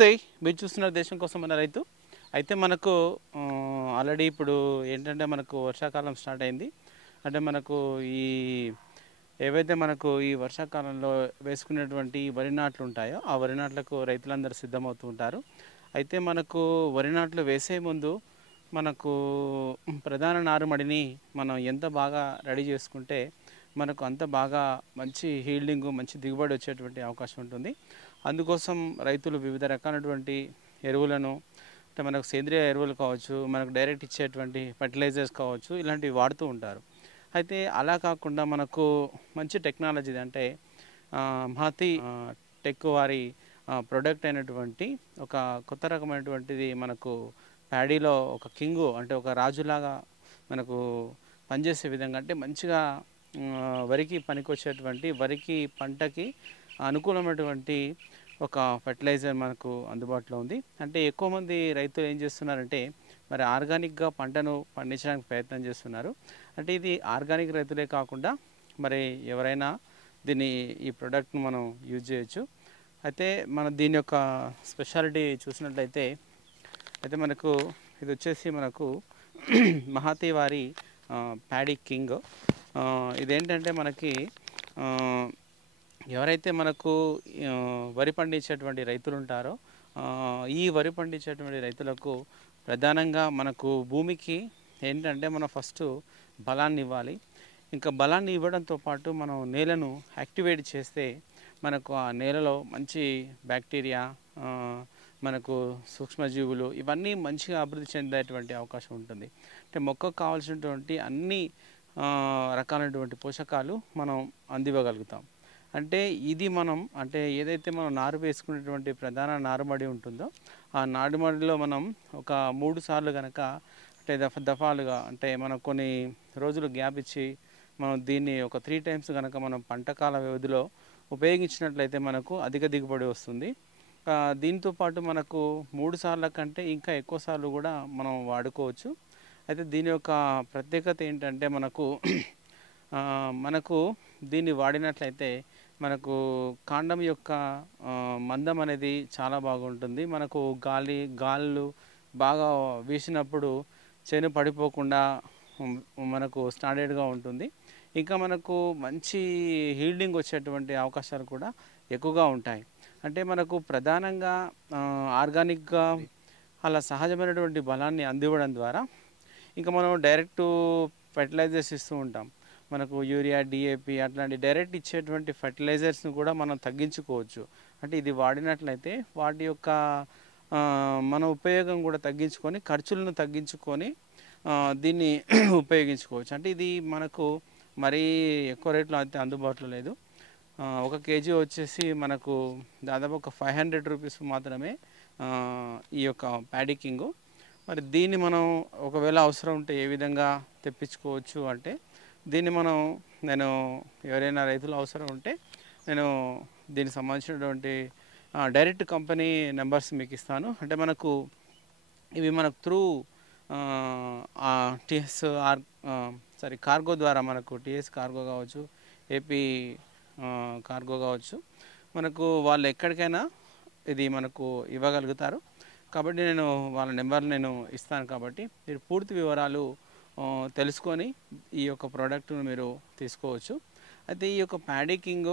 నమస్తే. మీరు చూస్తున్నారు దేశం కోసం మన రైతు. అయితే మనకు ఆల్రెడీ ఇప్పుడు ఏంటంటే మనకు వర్షాకాలం స్టార్ట్ అయింది. అంటే మనకు ఈ ఏవైతే మనకు ఈ వర్షాకాలంలో వేసుకునేటువంటి వరి నాట్లు ఉంటాయో ఆ వరి నాట్లకు రైతులందరూ సిద్ధమవుతూ ఉంటారు. అయితే మనకు వరి నాట్లు వేసే ముందు మనకు ప్రధాన నారుమడిని మనం ఎంత బాగా రెడీ చేసుకుంటే మనకు అంత బాగా మంచి హీల్డింగ్ మంచి దిగుబడి వచ్చేటువంటి అవకాశం ఉంటుంది. అందుకోసం రైతులు వివిధ రకాలైనటువంటి ఎరువులను అంటే మనకు సేంద్రియ ఎరువులు కావచ్చు, మనకు డైరెక్ట్ ఇచ్చేటువంటి ఫర్టిలైజర్స్ కావచ్చు, ఇలాంటివి వాడుతూ ఉంటారు. అయితే అలా కాకుండా మనకు మంచి టెక్నాలజీ అంటే మహతి టెక్ వారి ప్రొడక్ట్ అయినటువంటి ఒక కొత్త రకమైనటువంటిది మనకు ప్యాడీలో ఒక కింగు అంటే ఒక రాజులాగా మనకు పనిచేసే విధంగా అంటే మంచిగా వరికి పనికొచ్చేటువంటి వరికి పంటకి అనుకూలమైనటువంటి ఒక ఫర్టిలైజర్ మనకు అందుబాటులో ఉంది. అంటే ఎక్కువ మంది రైతులు ఏం చేస్తున్నారంటే మరి ఆర్గానిక్గా పంటను పండించడానికి ప్రయత్నం చేస్తున్నారు. అంటే ఇది ఆర్గానిక్ రైతులే కాకుండా మరి ఎవరైనా దీన్ని ఈ ప్రోడక్ట్ను మనం యూజ్ చేయొచ్చు. అయితే మనం దీని యొక్క స్పెషాలిటీ చూసినట్లయితే అయితే మనకు ఇది వచ్చేసి మనకు మహాతి వారి ప్యాడీ కింగ్. ఇదేంటంటే మనకి ఎవరైతే మనకు వరి పండించేటువంటి రైతులు ఉంటారో ఈ వరి పండించేటువంటి రైతులకు ప్రధానంగా మనకు భూమికి ఏంటంటే మనం ఫస్ట్ బలాన్ని ఇవ్వాలి. ఇంకా బలాన్ని ఇవ్వడంతో పాటు మనం నేలను యాక్టివేట్ చేస్తే మనకు ఆ నేలలో మంచి బ్యాక్టీరియా మనకు సూక్ష్మజీవులు ఇవన్నీ మంచిగా అభివృద్ధి చెందేటువంటి అవకాశం ఉంటుంది. అంటే మొక్కకు కావాల్సినటువంటి అన్ని రకాలైనటువంటి పోషకాలు మనం అందివ్వగలుగుతాం. అంటే ఇది మనం అంటే ఏదైతే మనం నారు వేసుకునేటువంటి ప్రధాన నారుమడి ఉంటుందో ఆ నారుమడిలో మనం ఒక 3 సార్లు కనుక అంటే దఫాలుగా అంటే మనం కొన్ని రోజులు గ్యాప్ ఇచ్చి మనం దీన్ని ఒక 3 టైమ్స్ కనుక మనం పంటకాల వ్యవధిలో ఉపయోగించినట్లయితే మనకు అధిక దిగుబడి వస్తుంది. దీంతో పాటు మనకు 3 సార్ల కంటే ఇంకా ఎక్కువ సార్లు కూడా మనం వాడుకోవచ్చు. అయితే దీని యొక్క ప్రత్యేకత ఏంటంటే మనకు దీన్ని వాడినట్లయితే మనకు కాండం యొక్క మందం అనేది చాలా బాగుంటుంది. మనకు గాళ్ళు బాగా వీసినప్పుడు చేను పడిపోకుండా మనకు స్టాండర్డ్గా ఉంటుంది. ఇంకా మనకు మంచి హీల్డింగ్ వచ్చేటువంటి అవకాశాలు కూడా ఎక్కువగా ఉంటాయి. అంటే మనకు ప్రధానంగా ఆర్గానిక్గా అలా సహజమైనటువంటి బలాన్ని అందివ్వడం ద్వారా ఇంకా మనం డైరెక్ట్ ఫర్టిలైజర్స్ ఇస్తూ ఉంటాం. మనకు యూరియా, డిఏపి అట్లాంటి డైరెక్ట్ ఇచ్చేటువంటి ఫర్టిలైజర్స్ని కూడా మనం తగ్గించుకోవచ్చు. అంటే ఇది వాడినట్లయితే వాటి యొక్క మన ఉపయోగం కూడా తగ్గించుకొని ఖర్చులను తగ్గించుకొని దీన్ని ఉపయోగించుకోవచ్చు. అంటే ఇది మనకు మరీ ఎక్కువ రేట్లో అయితే అందుబాటులో లేదు. 1 కేజీ వచ్చేసి మనకు దాదాపు ఒక 500 రూపీస్ మాత్రమే ఈ యొక్క ప్యాడీ కింగు. మరి దీన్ని మనం ఒకవేళ అవసరం ఉంటే ఏ విధంగా తెప్పించుకోవచ్చు అంటే నేను ఎవరైనా రైతులు అవసరం ఉంటే నేను దీనికి సంబంధించినటువంటి డైరెక్ట్ కంపెనీ నెంబర్స్ మీకు ఇస్తాను. అంటే ఇవి మనకు త్రూ టిఎస్ఆర్ కార్గో ద్వారా మనకు టిఎస్ కార్గో కావచ్చు, ఏపీ కార్గో కావచ్చు, మనకు వాళ్ళు ఎక్కడికైనా ఇది మనకు ఇవ్వగలుగుతారు. కాబట్టి నేను వాళ్ళ నెంబర్ నేను ఇస్తాను. కాబట్టి మీరు పూర్తి వివరాలు తెలుసుకొని ఈ యొక్క ప్రోడక్ట్ను మీరు తీసుకోవచ్చు. అయితే ఈ యొక్క ప్యాడీ కింగ్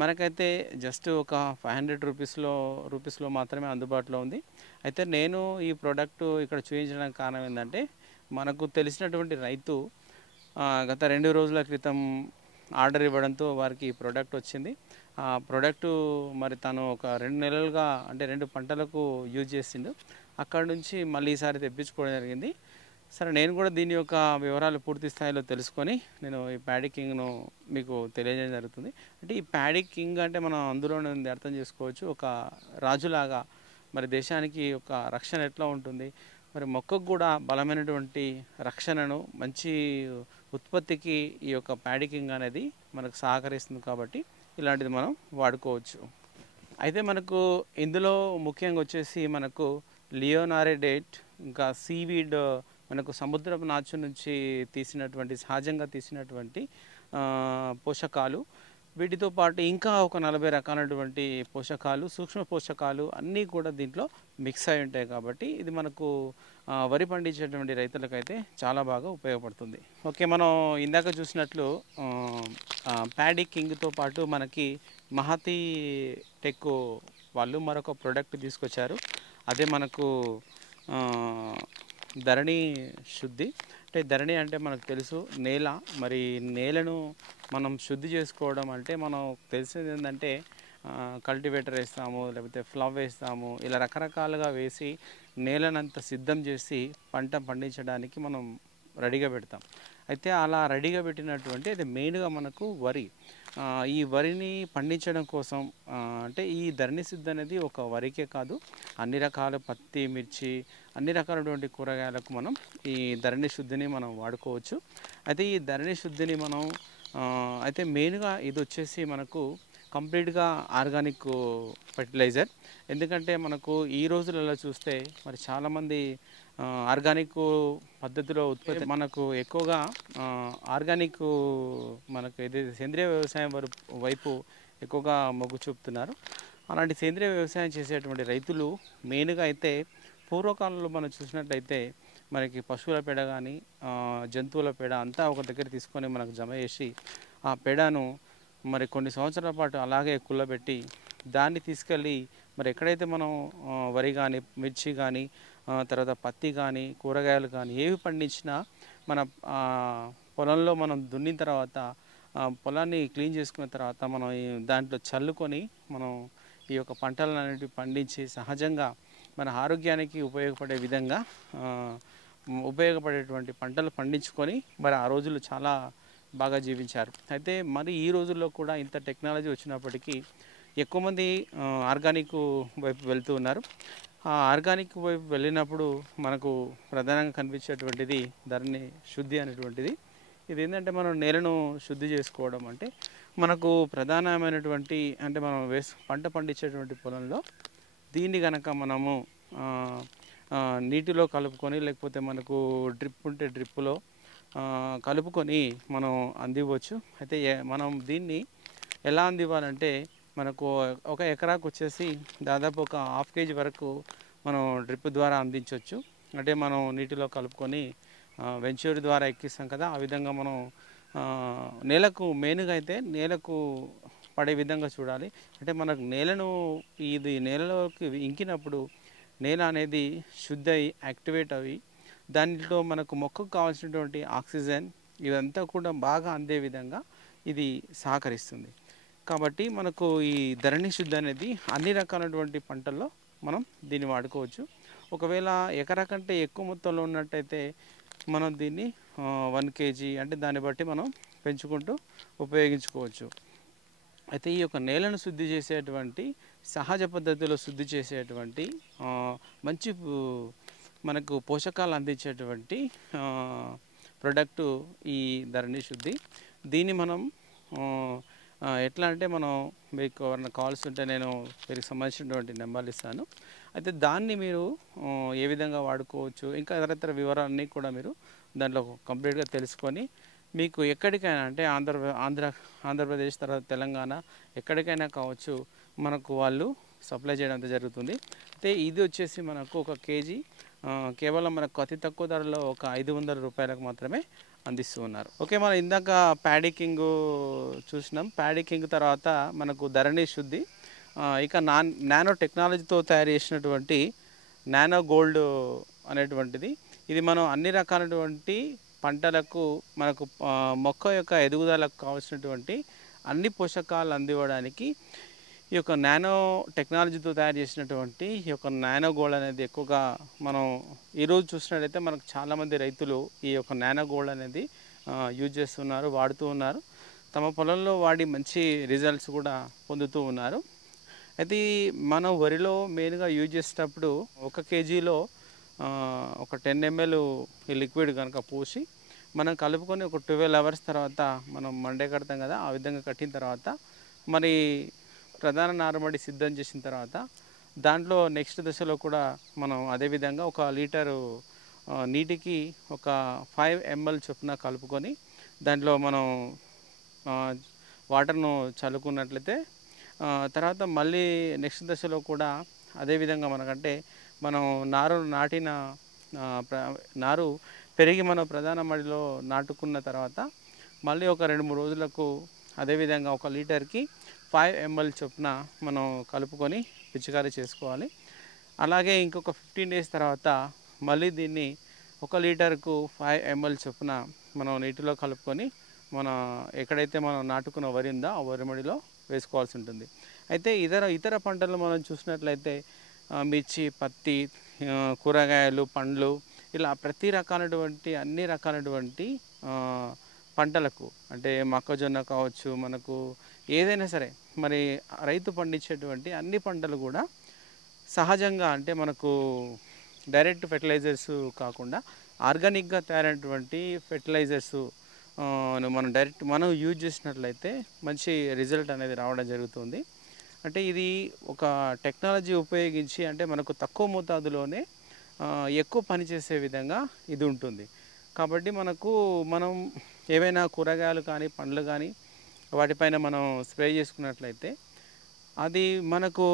మనకైతే జస్ట్ ఒక 500 రూపీస్లో మాత్రమే అందుబాటులో ఉంది. అయితే నేను ఈ ప్రోడక్ట్ ఇక్కడ చూపించడానికి కారణం ఏంటంటే మనకు తెలిసినటువంటి రైతు గత 2 రోజుల క్రితం ఆర్డర్ ఇవ్వడంతో వారికి ఈ ప్రోడక్ట్ వచ్చింది. ఆ ప్రోడక్టు మరి తను ఒక 2 నెలలుగా అంటే 2 పంటలకు యూజ్ చేసిండు. అక్కడ నుంచి మళ్ళీ ఈసారి తెప్పించుకోవడం జరిగింది. సరే నేను కూడా దీని యొక్క వివరాలు పూర్తి స్థాయిలో తెలుసుకొని నేను ఈ ప్యాడీ కింగ్ను మీకు తెలియజేయడం జరుగుతుంది. అంటే ఈ ప్యాడీ కింగ్ అంటే మనం అందులోనే అర్థం చేసుకోవచ్చు ఒక రాజులాగా మరి దేశానికి ఒక రక్షణ ఎట్లా ఉంటుంది, మరి మొక్కకు కూడా బలమైనటువంటి రక్షణను మంచి ఉత్పత్తికి ఈ యొక్క ప్యాడీ కింగ్ అనేది మనకు సహకరిస్తుంది. కాబట్టి ఇలాంటిది మనం వాడుకోవచ్చు. అయితే మనకు ఇందులో ముఖ్యంగా వచ్చేసి మనకు లియోనారిడేట్ ఇంకా సీవీడ్ మనకు సముద్రపు నాచు నుంచి సహజంగా తీసినటువంటి పోషకాలు వీటితో పాటు ఇంకా ఒక 40 రకాలైనటువంటి పోషకాలు, సూక్ష్మ పోషకాలు అన్నీ కూడా దీంట్లో మిక్స్ అయి ఉంటాయి కాబట్టి ఇది మనకు వరి పండించేటువంటి రైతులకైతే చాలా బాగా ఉపయోగపడుతుంది. ఓకే, మనం ఇందాక చూసినట్లు ప్యాడీ కింగ్తో పాటు మనకి మహతి టెక్ వాళ్ళు మరొక ప్రోడక్ట్ తీసుకొచ్చారు. అదే మనకు ఆ, ధరణి శుద్ధి. అంటే ధరణి అంటే మనకు తెలుసు నేల. మరి నేలను మనం శుద్ధి చేసుకోవడం అంటే మనం తెలిసేది ఏంటంటే కల్టివేటర్ వేస్తాము, లేకపోతే ఫ్లవ్ వేస్తాము, ఇలా రకరకాలుగా వేసి నేలనంతా సిద్ధం చేసి పంట పండించడానికి మనం రెడీగా పెడతాం. అయితే అలా రెడీగా పెట్టినటువంటి అది మెయిన్గా మనకు వరి. ఈ వరిని పండించడం కోసం అంటే ఈ ధరణి సిద్ధ అనేది ఒక వరికే కాదు, అన్ని రకాల పత్తి, మిర్చి, అన్ని రకాలైనటువంటి కూరగాయలకు మనం ఈ ధరణి శుద్ధిని మనం వాడుకోవచ్చు. అయితే ఈ ధరణి శుద్ధిని మనం అయితే మెయిన్గా ఇది వచ్చేసి మనకు కంప్లీట్గా ఆర్గానిక్ ఫర్టిలైజర్. ఎందుకంటే మనకు ఈ రోజులలో చూస్తే మరి చాలామంది ఆర్గానిక్ పద్ధతిలో ఉత్పత్తి మనకు ఎక్కువగా ఆర్గానిక్ మనకు ఏదైతే సేంద్రియ వ్యవసాయం వైపు ఎక్కువగా మొగ్గు చూపుతున్నారు. అలాంటి సేంద్రియ వ్యవసాయం చేసేటువంటి రైతులు మెయిన్గా అయితే పూర్వకాలంలో మనం చూసినట్లయితే మనకి పశువుల పేడ కానీ జంతువుల పేడ అంతా ఒక దగ్గర తీసుకొని మనకు జమ చేసి ఆ పేడను మరి కొన్ని సంవత్సరాల పాటు అలాగే కుళ్ళబెట్టి దాన్ని తీసుకెళ్ళి మరి ఎక్కడైతే మనం వరి కానీ, మిర్చి కానీ, తర్వాత పత్తి కానీ, కూరగాయలు కానీ ఏవి పండించినా మన పొలంలో మనం దున్నిన తర్వాత పొలాన్ని క్లీన్ చేసుకున్న తర్వాత మనం దాంట్లో చల్లుకొని మనం ఈ యొక్క పంటలను అనేటివి పండించి సహజంగా మన ఆరోగ్యానికి ఉపయోగపడే విధంగా ఉపయోగపడేటువంటి పంటలు పండించుకొని మరి ఆ రోజులు చాలా బాగా జీవించారు. అయితే మరి ఈ రోజుల్లో కూడా ఇంత టెక్నాలజీ వచ్చినప్పటికీ ఎక్కువ మంది ఆర్గానిక్ వైపు వెళ్తూ ఉన్నారు. ఆ ఆర్గానిక్ వైపు వెళ్ళినప్పుడు మనకు ప్రధానంగా కనిపించేటువంటిది ధరణి శుద్ధి అనేటువంటిది. ఇది ఏంటంటే మనం నేలను శుద్ధి చేసుకోవడం అంటే మనకు ప్రధానమైనటువంటి అంటే మనం పంట పండించేటువంటి పొలంలో దీన్ని కనుక మనము నీటిలో కలుపుకొని, లేకపోతే మనకు డ్రిప్ ఉంటే డ్రిప్పులో కలుపుకొని మనం అందివ్వచ్చు. అయితే మనం దీన్ని ఎలా అందివ్వాలంటే మనకు ఒక ఎకరాకు వచ్చేసి దాదాపు ఒక 1/2 kg వరకు మనం డ్రిప్ ద్వారా అందించవచ్చు. అంటే మనం నీటిలో కలుపుకొని వెంచూరి ద్వారా ఎక్కిస్తాం కదా, ఆ విధంగా మనం నేలకు మెయిన్గా అయితే నేలకు పడే విధంగా చూడాలి. అంటే మనకు నేలను ఇది నేలలోకి ఇంకినప్పుడు నేల అనేది శుద్ధి అయి యాక్టివేట్ అవి దాంట్లో మనకు మొక్కకు కావాల్సినటువంటి ఆక్సిజన్ ఇదంతా కూడా బాగా అందే విధంగా ఇది సహకరిస్తుంది. కాబట్టి మనకు ఈ ధరణి శుద్ధి అనేది అన్ని రకాలైనటువంటి పంటల్లో మనం దీన్ని వాడుకోవచ్చు. ఒకవేళ ఎకరా కంటే ఎక్కువ మొత్తంలో ఉన్నట్టయితే మనం దీన్ని 1 kg అంటే దాన్ని బట్టి మనం పెంచుకుంటూ ఉపయోగించుకోవచ్చు. అయితే ఈ యొక్క నేలను శుద్ధి చేసేటువంటి సహజ పద్ధతిలో శుద్ధి చేసేటువంటి మంచి మనకు పోషకాలు అందించేటువంటి ప్రోడక్టు ఈ ధరణి శుద్ధి. దీన్ని మనం ఎట్లా అంటే మనం మీకు ఎవరైనా కాల్స్ ఉంటే నేను మీకు సంబంధించినటువంటి నెంబర్లు ఇస్తాను. అయితే దాన్ని మీరు ఏ విధంగా వాడుకోవచ్చు ఇంకా ఇతర వివరాలన్నీ కూడా మీరు దాంట్లో కంప్లీట్గా తెలుసుకొని మీకు ఎక్కడికైనా అంటే ఆంధ్రప్రదేశ్ తర్వాత తెలంగాణ ఎక్కడికైనా కావచ్చు మనకు వాళ్ళు సప్లై చేయడం జరుగుతుంది. అయితే ఇది వచ్చేసి మనకు 1 kg కేవలం మనకు అతి తక్కువ ధరలో ఒక 500 రూపాయలకు మాత్రమే అందిస్తూ ఉన్నారు. ఓకే, మనం ఇందాక ప్యాడీ కింగ్ చూసినాం. ప్యాడీ కింగ్ తర్వాత మనకు ధరణి శుద్ధి, ఇక నానో టెక్నాలజీతో తయారు చేసినటువంటి నానో గోల్డ్ అనేటువంటిది. ఇది మనం అన్ని రకాలైనటువంటి పంటలకు మనకు మొక్క యొక్క ఎదుగుదలకు కావాల్సినటువంటి అన్ని పోషకాలు అందివ్వడానికి ఈ యొక్క నానో టెక్నాలజీతో తయారు చేసినటువంటి ఈ యొక్క నానో గోల్డ్ అనేది ఎక్కువగా మనం ఈరోజు చూసినట్లయితే మనకు చాలామంది రైతులు ఈ యొక్క నానో గోల్డ్ అనేది యూజ్ చేస్తున్నారు, వాడుతూ ఉన్నారు. తమ పొలంలో వాడి మంచి రిజల్ట్స్ కూడా పొందుతూ ఉన్నారు. అయితే మనం వరిలో మెయిన్గా యూజ్ చేసేటప్పుడు 1 kgలో ఒక 10 ml ఈ లిక్విడ్ కనుక పోసి మనం కలుపుకొని ఒక 12 hours తర్వాత మనం మండే కడతాం కదా, ఆ విధంగా కట్టిన తర్వాత మరి ప్రధాన నారుమడి సిద్ధం చేసిన తర్వాత దాంట్లో నెక్స్ట్ దశలో కూడా మనం అదేవిధంగా 1 లీటరు నీటికి ఒక 5 ml చొప్పున కలుపుకొని దాంట్లో మనం వాటర్ను చల్లుకున్నట్లయితే తర్వాత మళ్ళీ నెక్స్ట్ దశలో కూడా అదేవిధంగా మనకంటే మనం నారు నాటిన నారు పెరిగి మనం ప్రధాన మడిలో నాటుకున్న తర్వాత మళ్ళీ ఒక 2-3 రోజులకు అదేవిధంగా 1 లీటర్కి 5 ml చొప్పున మనం కలుపుకొని పిచికారీ చేసుకోవాలి. అలాగే ఇంకొక 15 డేస్ తర్వాత మళ్ళీ దీన్ని 1 లీటర్కు 5 ml చొప్పున మనం నీటిలో కలుపుకొని మన ఎక్కడైతే మనం నాటుకున్న వరి ఉందో ఆ వరి మడిలో వేసుకోవాల్సి ఉంటుంది. అయితే ఇతర పంటలు మనం చూసినట్లయితే మిర్చి, పత్తి, కూరగాయలు, పండ్లు ఇలా ప్రతి రకాలైనటువంటి అన్ని రకాలైనటువంటి పంటలకు అంటే మొక్కజొన్న కావచ్చు, మనకు ఏదైనా సరే మరి రైతు పండించేటువంటి అన్ని పంటలు కూడా సహజంగా అంటే మనకు డైరెక్ట్ ఫెర్టిలైజర్స్ కాకుండా ఆర్గానిక్గా తయారైనటువంటి ఫెర్టిలైజర్స్ మనం యూజ్ చేసినట్లయితే మంచి రిజల్ట్ అనేది రావడం జరుగుతుంది. అంటే ఇది ఒక టెక్నాలజీ ఉపయోగించి అంటే మనకు తక్కువ మోతాదులోనే ఎక్కువ పని చేసే విధంగా ఇది ఉంటుంది. కాబట్టి మనం ఏవైనా కూరగాయలు కానీ పండ్లు కానీ వాటిపైన మనం స్ప్రే చేసుకున్నట్లయితే అది మనకు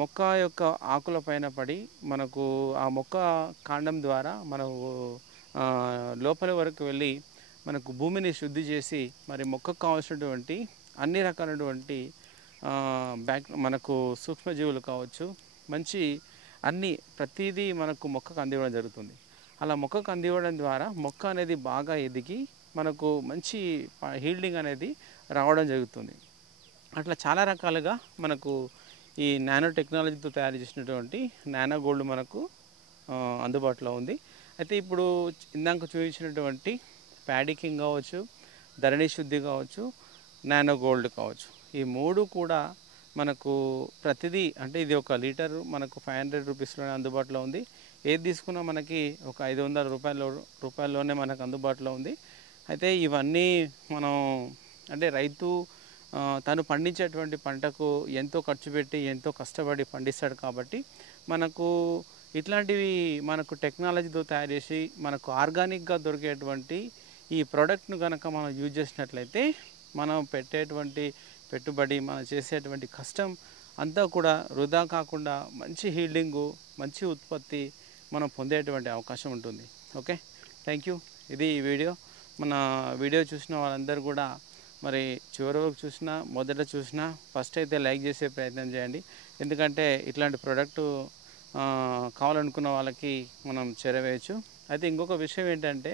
మొక్క యొక్క ఆకుల పైన పడి మనకు ఆ మొక్క కాండం ద్వారా మనకు లోపలి వరకు వెళ్ళి మనకు భూమిని శుద్ధి చేసి మరి మొక్కకు కావాల్సినటువంటి అన్ని రకాలైనటువంటి మనకు సూక్ష్మజీవులు కావచ్చు మంచి ప్రతిదీ మనకు మొక్కకు అందివ్వడం జరుగుతుంది. అలా మొక్కకు అందివ్వడం ద్వారా మొక్క అనేది బాగా ఎదిగి మనకు మంచి హీల్డింగ్ అనేది రావడం జరుగుతుంది. అట్లా చాలా రకాలుగా మనకు ఈ నానో టెక్నాలజీతో తయారు చేసినటువంటి నానో గోల్డ్ మనకు అందుబాటులో ఉంది. అయితే ఇప్పుడు ఇందాక చూపించినటువంటి ప్యాడీ కింగ్ కావచ్చు, ధరణి శుద్ధి కావచ్చు, నానో గోల్డ్ కావచ్చు, ఈ 3 కూడా మనకు ప్రతిదీ అంటే ఇది 1 లీటర్ మనకు 500 రూపీస్లోనే అందుబాటులో ఉంది. ఏది తీసుకున్నా మనకి ఒక 500 రూపాయల్లోనే మనకు అందుబాటులో ఉంది. అయితే ఇవన్నీ మనం అంటే రైతు తను పండించేటువంటి పంటకు ఎంతో ఖర్చు పెట్టి ఎంతో కష్టపడి పండిస్తాడు కాబట్టి మనకు ఇట్లాంటివి మనకు టెక్నాలజీతో తయారు చేసి మనకు ఆర్గానిక్గా దొరికేటువంటి ఈ ప్రోడక్ట్ను కనుక మనం యూజ్ చేసినట్లయితే మనం పెట్టేటువంటి పెట్టుబడి మనం చేసేటువంటి కష్టం అంతా కూడా వృధా కాకుండా మంచి హీల్డింగు మంచి ఉత్పత్తి మనం పొందేటువంటి అవకాశం ఉంటుంది. Okay, thank you. ఇది ఈ వీడియో. మన వీడియో చూసిన వాళ్ళందరూ కూడా మరి చివరి వరకు చూసినా మొదట చూసినా ఫస్ట్ అయితే లైక్ చేసే ప్రయత్నం చేయండి. ఎందుకంటే ఇట్లాంటి ప్రోడక్టు కావాలనుకున్న వాళ్ళకి మనం చేరవేయచ్చు. అయితే ఇంకొక విషయం ఏంటంటే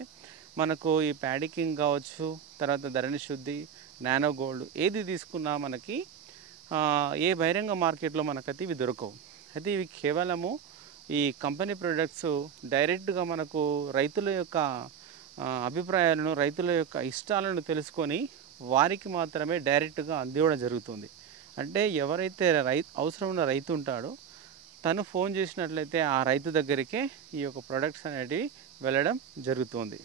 మనకు ఈ ప్యాడీ కింగ్ కావచ్చు, తర్వాత ధరణి శుద్ధి, నానో గోల్డ్ ఏది తీసుకున్నా మనకి ఏ బహిరంగ మార్కెట్లో మనకైతే ఇవి దొరకవు. అయితే ఇవి కేవలము ఈ కంపెనీ ప్రొడక్ట్స్ డైరెక్ట్గా మనకు రైతుల యొక్క అభిప్రాయాలను రైతుల యొక్క ఇష్టాలను తెలుసుకొని వారికి మాత్రమే డైరెక్ట్గా అందివ్వడం జరుగుతుంది. అంటే ఎవరైతే అవసరం ఉన్న రైతు ఉంటాడో తను ఫోన్ చేసినట్లయితే ఆ రైతు దగ్గరికే ఈ యొక్క ప్రొడక్ట్స్ అనేటివి వెళ్ళడం జరుగుతుంది.